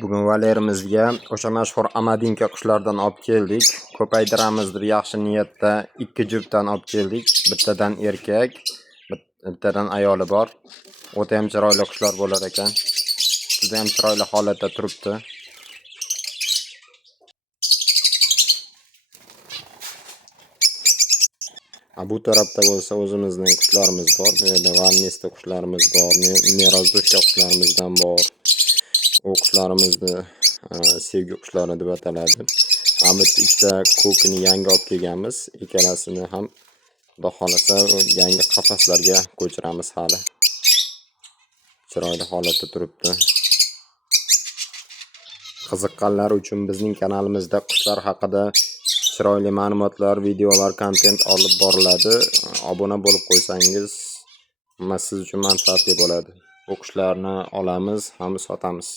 Bugun Valerimizga o'sha mashhur Amadinka qushlardan olib keldik. Ko'paytiramiz deb yaxshi niyatda 2 juftdan olib keldik. Bittadan erkak, bittadan ayoli bor. O'ta ham chiroyli qushlar bo'lar ekan. Juda ham chiroyli holatda turibdi. Bu tarafda bo'lsa o'zimizning qushlarimiz bor. Bu yerda Vannesta qushlarimiz bor, Nerozdushka qushlarımizdan bor. O qushlarimizni sevgi qushlari deb ataladi. Mana bu ikkita ko'kni yangi olib kelganmiz. Ikkalasini ham Xudo xolasa yangi qafaslarga ko'chiramiz hali. Chiroyli holatda turibdi. Qiziqqanlar uchun bizning kanalimizda qushlar haqida chiroyli ma'lumotlar, videolar, kontent olib boriladi. Obuna bo'lib qo'ysangiz, siz uchun manfaatli bo'ladi. Bu qushlarni olamiz, ham sotamiz.